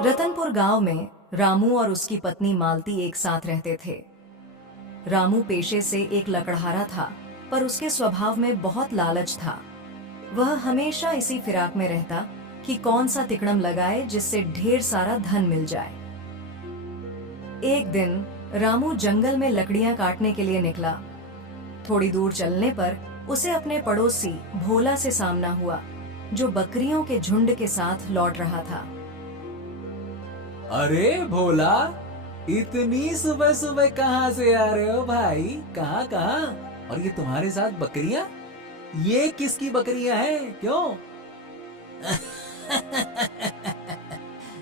रतनपुर गांव में रामू और उसकी पत्नी मालती एक साथ रहते थे। रामू पेशे से एक लकड़हारा था, पर उसके स्वभाव में बहुत लालच था। वह हमेशा इसी फिराक में रहता कि कौन सा तिकड़म लगाए जिससे ढेर सारा धन मिल जाए। एक दिन रामू जंगल में लकड़ियां काटने के लिए निकला। थोड़ी दूर चलने पर उसे अपने पड़ोसी भोला से सामना हुआ, जो बकरियों के झुंड के साथ लौट रहा था। अरे भोला, इतनी सुबह सुबह कहाँ से आ रहे हो भाई? कहाँ कहाँ? और ये तुम्हारे साथ बकरियां? ये किसकी बकरियां हैं? क्यों?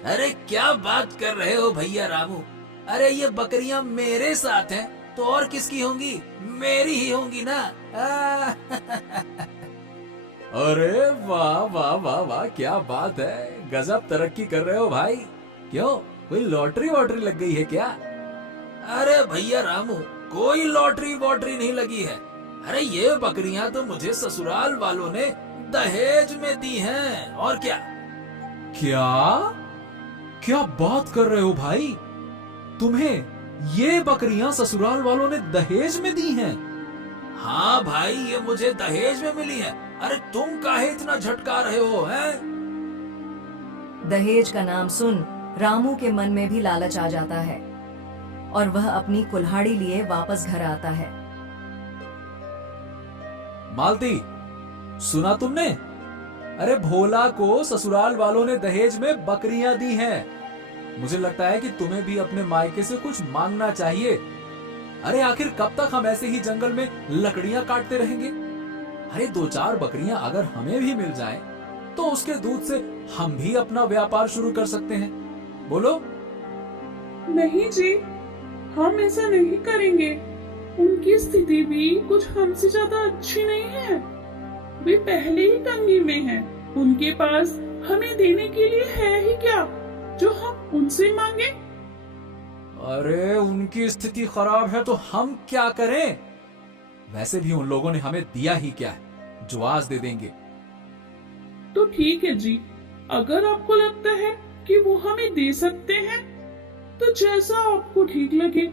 अरे क्या बात कर रहे हो भैया रामू? अरे ये बकरियां मेरे साथ हैं तो और किसकी होंगी? मेरी ही होंगी ना। अरे वाह वाह वाह वाह, क्या बात है, गजब तरक्की कर रहे हो भाई। क्यों, कोई लॉटरी वॉटरी लग गई है क्या? अरे भैया रामू, कोई लॉटरी वॉटरी नहीं लगी है। अरे ये बकरियां तो मुझे ससुराल वालों ने दहेज में दी हैं, और क्या? क्या क्या बात कर रहे हो भाई? तुम्हें ये बकरियां ससुराल वालों ने दहेज में दी हैं? हाँ भाई, ये मुझे दहेज में मिली है। अरे तुम काहे इतना झटका रहे हो हैं? दहेज का नाम सुन रामू के मन में भी लालच आ जाता है और वह अपनी कुल्हाड़ी लिए वापस घर आता है। मालती, सुना तुमने? अरे भोला को ससुराल वालों ने दहेज में बकरियां दी हैं। मुझे लगता है कि तुम्हें भी अपने मायके से कुछ मांगना चाहिए। अरे आखिर कब तक हम ऐसे ही जंगल में लकड़ियां काटते रहेंगे? अरे दो चार बकरियां अगर हमें भी मिल जाएं, तो उसके दूध से हम भी अपना व्यापार शुरू कर सकते हैं। बोलो। नहीं जी, हम ऐसा नहीं करेंगे। उनकी स्थिति भी कुछ हमसे ज्यादा अच्छी नहीं है। वे पहले ही तंगी में हैं। उनके पास हमें देने के लिए है ही क्या जो हम उनसे मांगे? अरे उनकी स्थिति खराब है तो हम क्या करें? वैसे भी उन लोगों ने हमें दिया ही क्या है जो आज दे देंगे। तो ठीक है जी, अगर आपको लगता है कि वो हमें दे सकते हैं तो जैसा आपको ठीक लगे।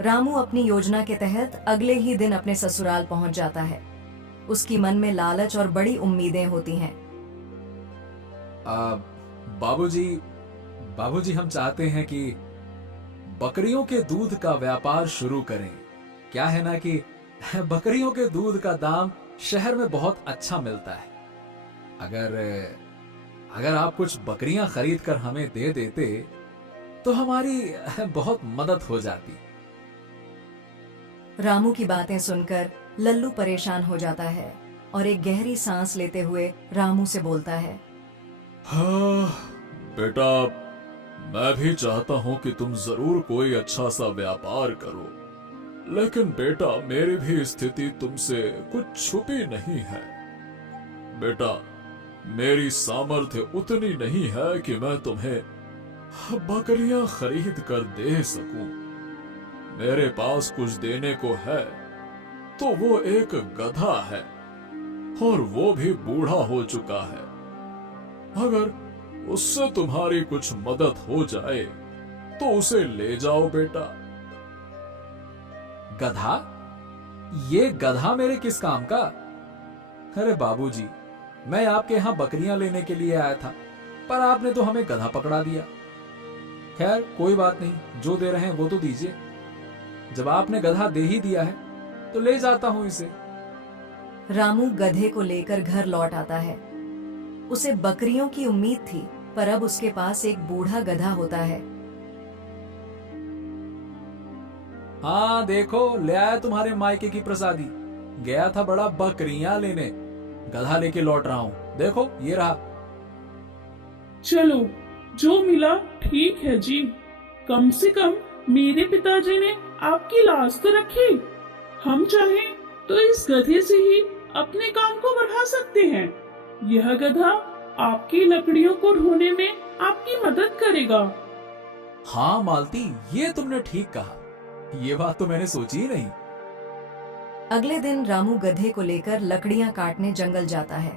रामू अपनी योजना के तहत अगले ही दिन अपने ससुराल पहुंच जाता है। उसकी मन में लालच और बड़ी उम्मीदें होती हैं। बाबूजी, बाबूजी हम चाहते हैं कि बकरियों के दूध का व्यापार शुरू करें। क्या है ना कि बकरियों के दूध का दाम शहर में बहुत अच्छा मिलता है। अगर आप कुछ बकरियां खरीद कर हमें दे देते तो हमारी बहुत मदद हो जाती। रामू की बातें सुनकर लल्लू परेशान हो जाता है और एक गहरी सांस लेते हुए रामू से बोलता है। हाँ बेटा, मैं भी चाहता हूँ कि तुम जरूर कोई अच्छा सा व्यापार करो, लेकिन बेटा मेरी भी स्थिति तुमसे कुछ छुपी नहीं है। बेटा, मेरी सामर्थ्य उतनी नहीं है कि मैं तुम्हें बकरियां खरीद कर दे सकूं। मेरे पास कुछ देने को है तो वो एक गधा है, और वो भी बूढ़ा हो चुका है। अगर उससे तुम्हारी कुछ मदद हो जाए तो उसे ले जाओ बेटा। गधा? ये गधा मेरे किस काम का? अरे बाबूजी, मैं आपके यहाँ बकरियां लेने के लिए आया था, पर आपने तो हमें गधा पकड़ा दिया। खैर कोई बात नहीं, जो दे रहे हैं वो तो दीजिए। जब आपने गधा दे ही दिया है तो ले जाता हूं इसे। रामू गधे को लेकर घर लौट आता है। उसे बकरियों की उम्मीद थी, पर अब उसके पास एक बूढ़ा गधा होता है। हाँ देखो, ले आया तुम्हारे मायके की प्रसादी। गया था बड़ा बकरियां लेने, गधा लेके लौट रहा हूँ। देखो ये रहा। चलो, जो मिला ठीक है जी। कम से कम मेरे पिताजी ने आपकी लाज तो रखी। हम चाहें तो इस गधे से ही अपने काम को बढ़ा सकते हैं। यह गधा आपकी लकड़ियों को ढोने में आपकी मदद करेगा। हाँ मालती, ये तुमने ठीक कहा। ये बात तो मैंने सोची ही नहीं। अगले दिन रामू गधे को लेकर लकड़ियां काटने जंगल जाता है।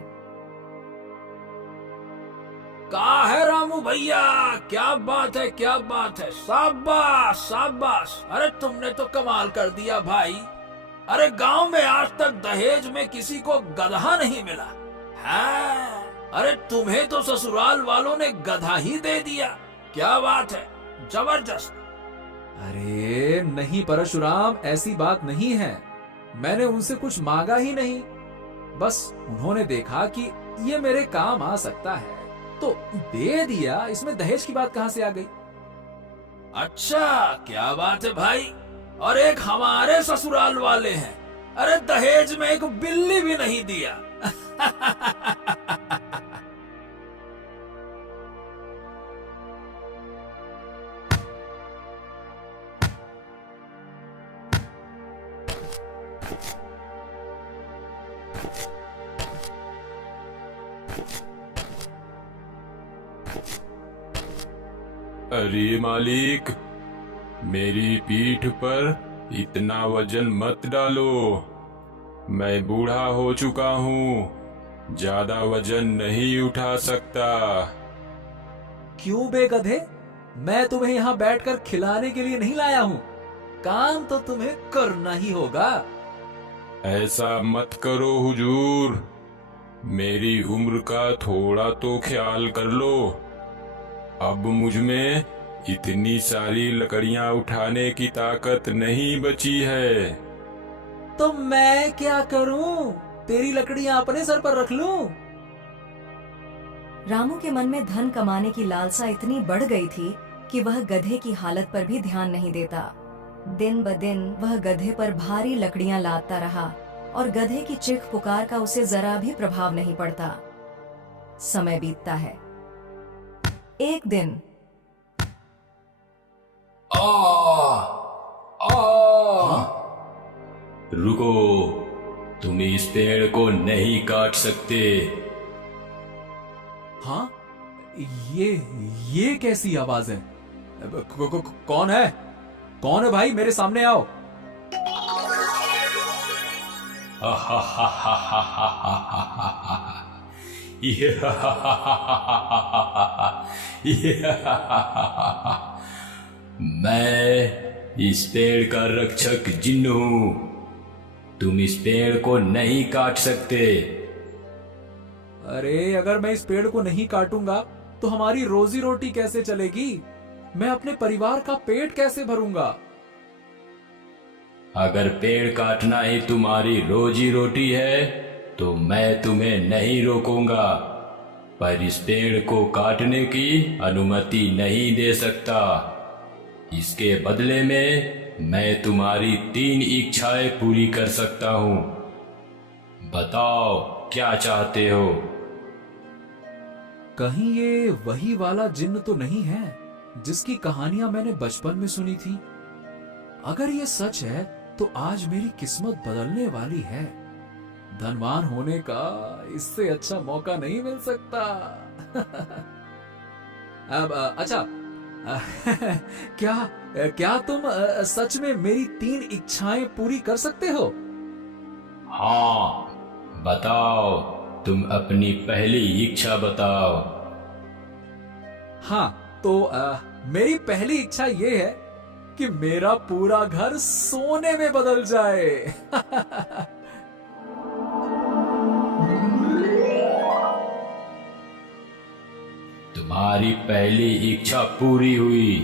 कहाँ है रामू भैया, क्या बात है, क्या बात है, शाबाश शाबाश। अरे तुमने तो कमाल कर दिया भाई। अरे गांव में आज तक दहेज में किसी को गधा नहीं मिला है। अरे तुम्हें तो ससुराल वालों ने गधा ही दे दिया। क्या बात है, जबरदस्त। अरे नहीं परशुराम, ऐसी बात नहीं है। मैंने उनसे कुछ मांगा ही नहीं, बस उन्होंने देखा कि ये मेरे काम आ सकता है तो दे दिया। इसमें दहेज की बात कहां से आ गई? अच्छा, क्या बात है भाई। और एक हमारे ससुराल वाले हैं, अरे दहेज में एक बिल्ली भी नहीं दिया। अरे मालिक, मेरी पीठ पर इतना वजन मत डालो। मैं बूढ़ा हो चुका हूँ, ज्यादा वजन नहीं उठा सकता। क्यों बे गधे, मैं तुम्हें यहाँ बैठकर खिलाने के लिए नहीं लाया हूँ। काम तो तुम्हें करना ही होगा। ऐसा मत करो हुजूर, मेरी उम्र का थोड़ा तो ख्याल कर लो। अब मुझ में इतनी सारी लकड़ियां उठाने की ताकत नहीं बची है। तो मैं क्या करूं? तेरी लकड़ियां अपने सर पर रख लूं? रामू के मन में धन कमाने की लालसा इतनी बढ़ गई थी कि वह गधे की हालत पर भी ध्यान नहीं देता। दिन ब दिन वह गधे पर भारी लकड़ियां लादता रहा और गधे की चीख पुकार का उसे जरा भी प्रभाव नहीं पड़ता। समय बीतता है। एक दिन रुको, तुम इस पेड़ को नहीं काट सकते। हाँ, ये कैसी आवाज है? कौन है? कौन है भाई? मेरे सामने आओ। मैं इस पेड़ का रक्षक जिन्न हूं। तुम इस पेड़ को नहीं काट सकते। अरे अगर मैं इस पेड़ को नहीं काटूंगा तो हमारी रोजी रोटी कैसे चलेगी? मैं अपने परिवार का पेट कैसे भरूंगा? अगर पेड़ काटना ही तुम्हारी रोजी रोटी है तो मैं तुम्हें नहीं रोकूंगा, पर इस पेड़ को काटने की अनुमति नहीं दे सकता। इसके बदले में मैं तुम्हारी 3 इच्छाएं पूरी कर सकता हूं। बताओ क्या चाहते हो? कहीं ये वही वाला जिन्न तो नहीं है जिसकी कहानियां मैंने बचपन में सुनी थी? अगर ये सच है तो आज मेरी किस्मत बदलने वाली है। धनवान होने का इससे अच्छा मौका नहीं मिल सकता। अब अच्छा, क्या तुम सच में मेरी 3 इच्छाएं पूरी कर सकते हो? हाँ, बताओ, तुम अपनी पहली इच्छा बताओ। हाँ, तो मेरी पहली इच्छा ये है कि मेरा पूरा घर सोने में बदल जाए। तुम्हारी पहली इच्छा पूरी हुई।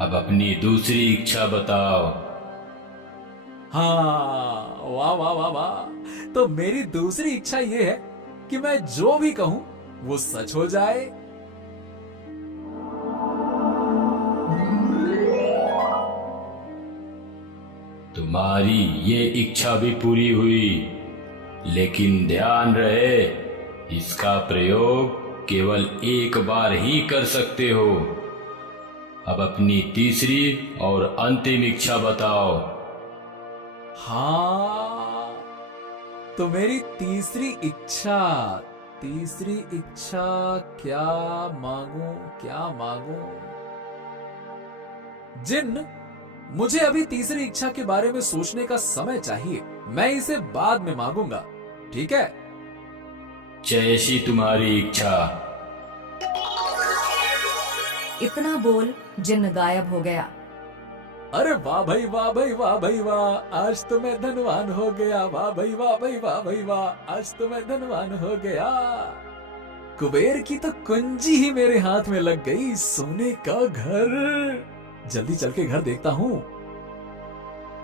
अब अपनी दूसरी इच्छा बताओ। हाँ, वाह वाह वाह वाह। तो मेरी दूसरी इच्छा ये है कि मैं जो भी कहूं वो सच हो जाए। तुम्हारी ये इच्छा भी पूरी हुई, लेकिन ध्यान रहे, इसका प्रयोग केवल एक बार ही कर सकते हो। अब अपनी तीसरी और अंतिम इच्छा बताओ। हाँ, तो मेरी तीसरी इच्छा क्या मांगू, क्या मांगू? जिन्न, मुझे अभी तीसरी इच्छा के बारे में सोचने का समय चाहिए। मैं इसे बाद में मांगूंगा, ठीक है? जैसी तुम्हारी इच्छा। इतना बोल जिन्न गायब हो गया। अरे वाह भाई वाह भाई वाह भाई वाह, आज तो मैं धनवान हो गया। वाह भाई वाह भाई वाह भाई वाह, आज तो मैं धनवान हो गया। कुबेर की तो कुंजी ही मेरे हाथ में लग गई, सोने का घर। जल्दी चल के घर देखता हूँ।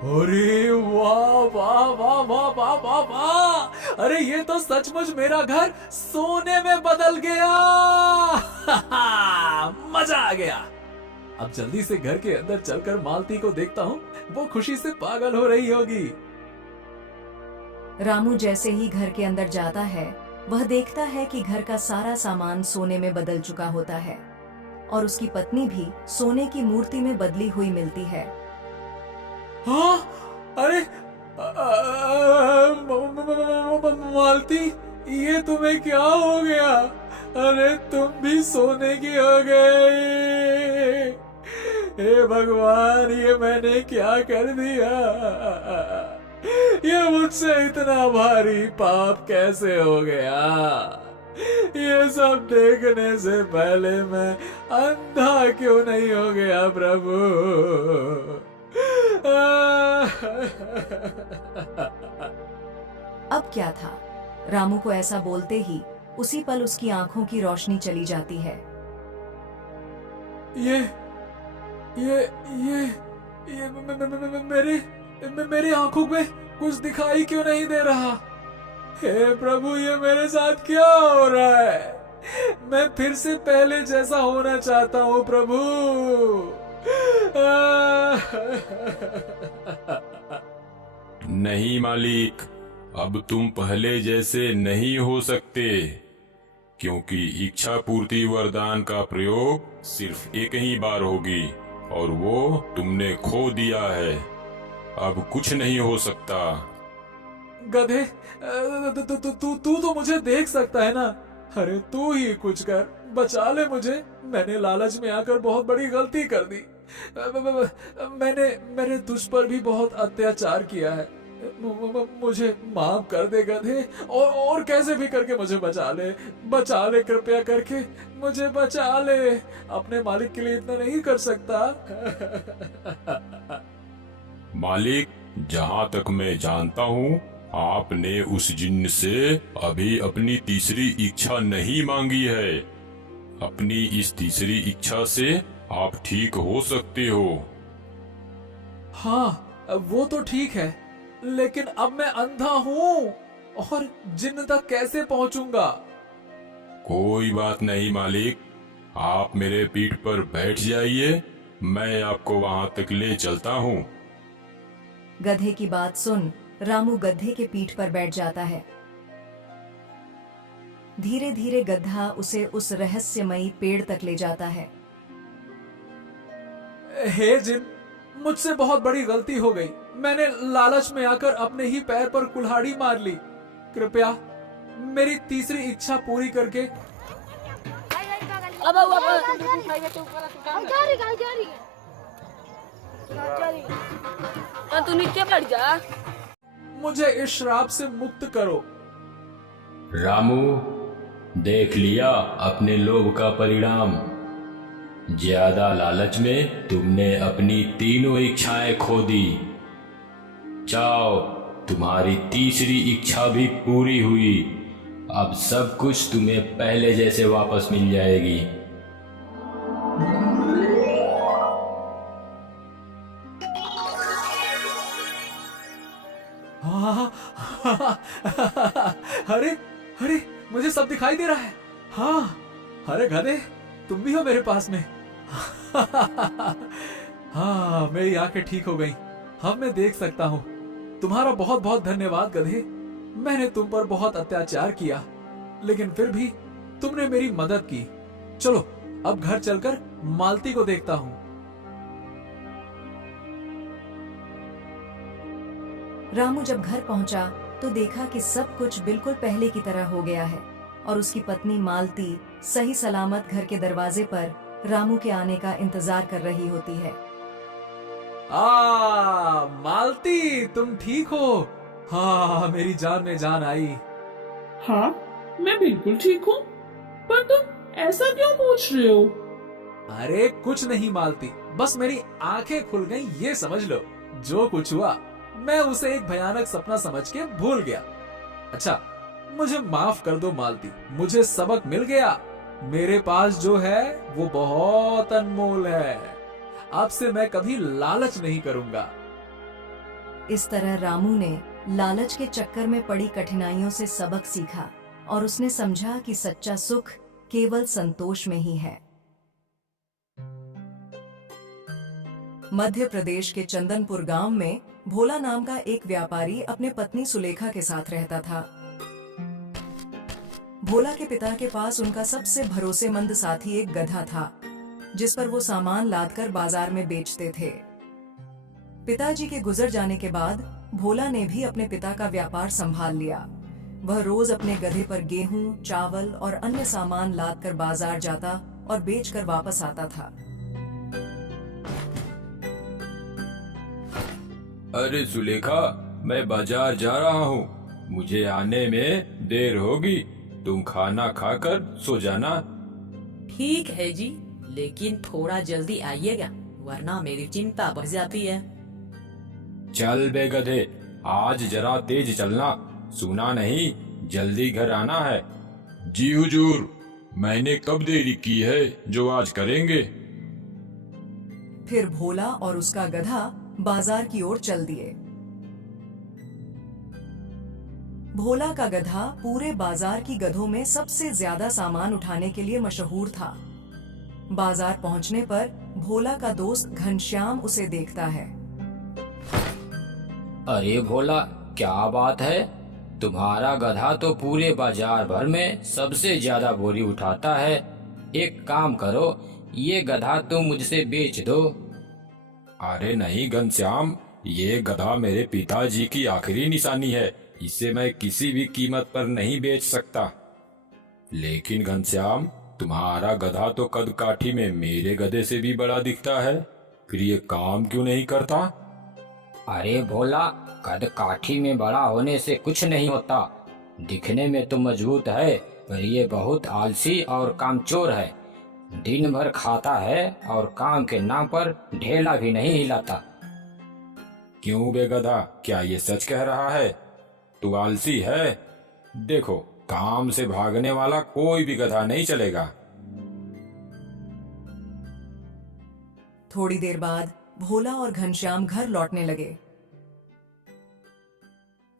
अरे वाह वाह वाह वाह वाह वाह वाह, अरे ये तो सचमुच मेरा घर सोने में बदल गया। मजा आ गया। अब जल्दी से घर के अंदर चलकर मालती को देखता हूँ, वो खुशी से पागल हो रही होगी। रामू जैसे ही घर के अंदर जाता है, वह देखता है कि घर का सारा सामान सोने में बदल चुका होता है और उसकी पत्नी भी सोने की मूर्ति में बदली हुई मिलती है। हाँ, अरे मालती, ये तुम्हें क्या हो गया? अरे तुम भी सोने की हो गई। हे भगवान, ये मैंने क्या कर दिया? ये मुझसे इतना भारी पाप कैसे हो गया? ये सब देखने से पहले मैं अंधा क्यों नहीं हो गया प्रभु? अब क्या था? रामू को ऐसा बोलते ही उसी पल उसकी आंखों की रोशनी चली जाती है। मेरी आंखों में कुछ दिखाई क्यों नहीं दे रहा? हे प्रभु, ये मेरे साथ क्या हो रहा है? मैं फिर से पहले जैसा होना चाहता हूँ प्रभु। नहीं मालिक, अब तुम पहले जैसे नहीं हो सकते, क्योंकि इच्छा पूर्ति वरदान का प्रयोग सिर्फ एक ही बार होगी और वो तुमने खो दिया है। अब कुछ नहीं हो सकता। गधे, तू तो मुझे देख सकता है ना? अरे तू ही कुछ कर, बचा ले मुझे। मैंने लालच में आकर बहुत बड़ी गलती कर दी। मैंने तुझ पर भी बहुत अत्याचार किया है। मुझे माफ कर दे गधे, और कैसे भी करके मुझे बचा ले, कृपया करके मुझे बचा ले। अपने मालिक के लिए इतना नहीं कर सकता? मालिक, जहाँ तक मैं जानता हूँ, आपने उस जिन्न से अभी अपनी तीसरी इच्छा नहीं मांगी है। अपनी इस तीसरी इच्छा से आप ठीक हो सकते हो। हाँ, वो तो ठीक है, लेकिन अब मैं अंधा हूँ और जिन्न तक कैसे पहुँचूंगा? कोई बात नहीं मालिक, आप मेरे पीठ पर बैठ जाइए, मैं आपको वहाँ तक ले चलता हूँ। गधे की बात सुन रामू गधे के पीठ पर बैठ जाता है। धीरे धीरे गधा उसे उस रहस्यमयी पेड़ तक ले जाता है। हे जिन, मुझसे बहुत बड़ी गलती हो गई। मैंने लालच में आकर अपने ही पैर पर कुल्हाड़ी मार ली। कृपया मेरी तीसरी इच्छा पूरी करके। तू नीचे पड़ जा। मुझे इस श्राप से मुक्त करो। रामू, देख लिया अपने लोभ का परिणाम। ज्यादा लालच में तुमने अपनी तीनों इच्छाएं खो दी। जाओ, तुम्हारी तीसरी इच्छा भी पूरी हुई। अब सब कुछ तुम्हें पहले जैसे वापस मिल जाएगी। अरे अरे, मुझे सब दिखाई दे रहा है। हाँ, अरे गधे, तुम भी हो मेरे पास में। हाँ, मेरी आंखें ठीक हो गई। अब मैं देख सकता हूँ। तुम्हारा बहुत बहुत धन्यवाद गधे। मैंने तुम पर बहुत अत्याचार किया, लेकिन फिर भी तुमने मेरी मदद की। चलो अब घर चलकर मालती को देखता हूँ। रामू जब घर पहुंचा तो देखा कि सब कुछ बिल्कुल पहले की तरह हो गया है और उसकी पत्नी मालती सही सलामत घर के दरवाजे पर रामू के आने का इंतजार कर रही होती है। मालती, तुम ठीक हो? हाँ, मेरी जान में जान आई। हाँ, मैं बिल्कुल ठीक हूँ। पर तुम ऐसा क्यों पूछ रहे हो? अरे कुछ नहीं मालती, बस मेरी आंखें खुल गईं ये समझ लो। जो कुछ हुआ मैं उसे एक भयानक सपना समझ के भूल गया। अच्छा, मुझे माफ कर दो मालती, मुझे सबक मिल गया। मेरे पास जो है वो बहुत अनमोल है। अब से मैं कभी लालच नहीं करूंगा। इस तरह रामू ने लालच के चक्कर में पड़ी कठिनाइयों से सबक सीखा और उसने समझा कि सच्चा सुख केवल संतोष में ही है। मध्य प्रदेश के चंदनपुर गांव में भोला नाम का एक व्यापारी अपने पत्नी सुलेखा के साथ रहता था। भोला के पिता के पास उनका सबसे भरोसेमंद साथी एक गधा था, जिस पर वो सामान लादकर बाजार में बेचते थे। पिताजी के गुजर जाने के बाद भोला ने भी अपने पिता का व्यापार संभाल लिया। वह रोज अपने गधे पर गेहूं, चावल और अन्य सामान लादकर बाजार जाता और बेचकर वापस आता था। अरे सुलेखा, मैं बाजार जा रहा हूँ, मुझे आने में देर होगी। तुम खाना खाकर सो जाना। ठीक है जी, लेकिन थोड़ा जल्दी आइएगा, वरना मेरी चिंता बढ़ जाती है। चल बे गधे, आज जरा तेज चलना, सुना नहीं जल्दी घर आना है। जी हुजूर, मैंने कब देरी की है जो आज करेंगे। फिर भोला और उसका गधा बाजार की ओर चल दिए। भोला का गधा पूरे बाजार की गधों में सबसे ज्यादा सामान उठाने के लिए मशहूर था। बाजार पहुंचने पर भोला का दोस्त घनश्याम उसे देखता है। अरे भोला, क्या बात है? तुम्हारा गधा तो पूरे बाजार भर में सबसे ज्यादा बोरी उठाता है। एक काम करो, ये गधा तुम मुझसे बेच दो। अरे नहीं घनश्याम, ये गधा मेरे पिताजी की आखिरी निशानी है, इसे मैं किसी भी कीमत पर नहीं बेच सकता। लेकिन घनश्याम, तुम्हारा गधा तो कद काठी में मेरे गधे से भी बड़ा दिखता है, फिर ये काम क्यों नहीं करता? अरे भोला, कद काठी में बड़ा होने से कुछ नहीं होता। दिखने में तो मजबूत है, पर ये बहुत आलसी और कामचोर है। दिन भर खाता है और काम के नाम पर ढेला भी नहीं हिलाता। क्यों बे गधा, क्या ये सच कह रहा है? तू आलसी है? देखो, काम से भागने वाला कोई भी गधा नहीं चलेगा। थोड़ी देर बाद भोला और घनश्याम घर लौटने लगे।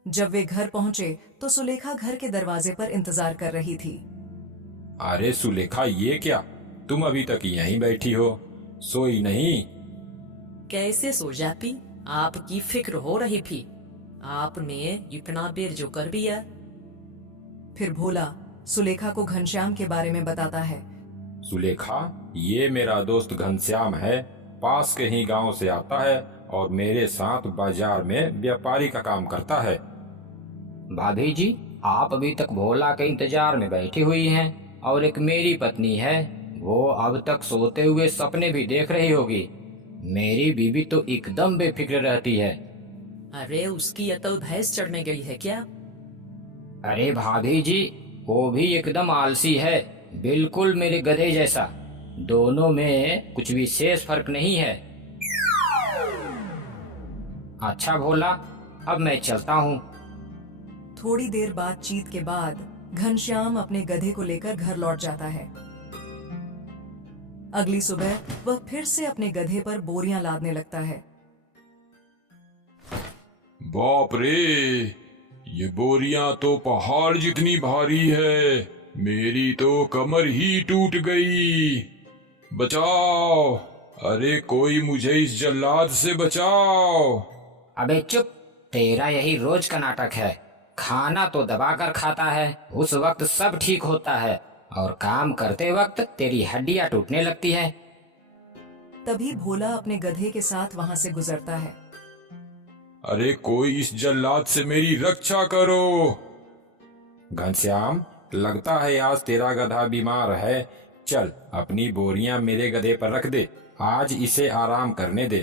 जब वे घर पहुंचे तो सुलेखा घर के दरवाजे पर इंतजार कर रही थी। अरे सुलेखा, ये क्या, तुम अभी तक यहीं बैठी हो, सोई नहीं? कैसे सो जाती, आपकी फिक्र हो रही थी। आपने इतना देर जो कर दिया। फिर भोला सुलेखा को घनश्याम के बारे में बताता है। सुलेखा, ये मेरा दोस्त घनश्याम है, पास के ही गांव से आता है और मेरे साथ बाजार में व्यापारी का काम करता है। भाभी जी, आप अभी तक भोला के इंतजार में बैठी हुई हैं और एक मेरी पत्नी है, वो अब तक सोते हुए सपने भी देख रही होगी। मेरी बीवी तो एकदम बेफिक्र रहती है। अरे उसकी अकल भैंस चढ़ने गई है क्या? अरे भाभी जी, वो भी एकदम आलसी है, बिल्कुल मेरे गधे जैसा। दोनों में कुछ विशेष फर्क नहीं है। अच्छा भोला, अब मैं चलता हूँ। थोड़ी देर बातचीत के बाद घनश्याम अपने गधे को लेकर घर लौट जाता है। अगली सुबह वह फिर से अपने गधे पर बोरियां लादने लगता है। बाप रे, ये बोरियां तो पहाड़ जितनी भारी है, मेरी तो कमर ही टूट गई। बचाओ, अरे कोई मुझे इस जल्लाद से बचाओ। अबे चुप, तेरा यही रोज का नाटक है। खाना तो दबाकर खाता है, उस वक्त सब ठीक होता है और काम करते वक्त तेरी हड्डियां टूटने लगती है। तभी भोला अपने गधे के साथ वहां से गुजरता है। अरे कोई इस जल्लाद से मेरी रक्षा करो। घनश्याम, लगता है आज तेरा गधा बीमार है। चल, अपनी बोरियां मेरे गधे पर रख दे, आज इसे आराम करने दे।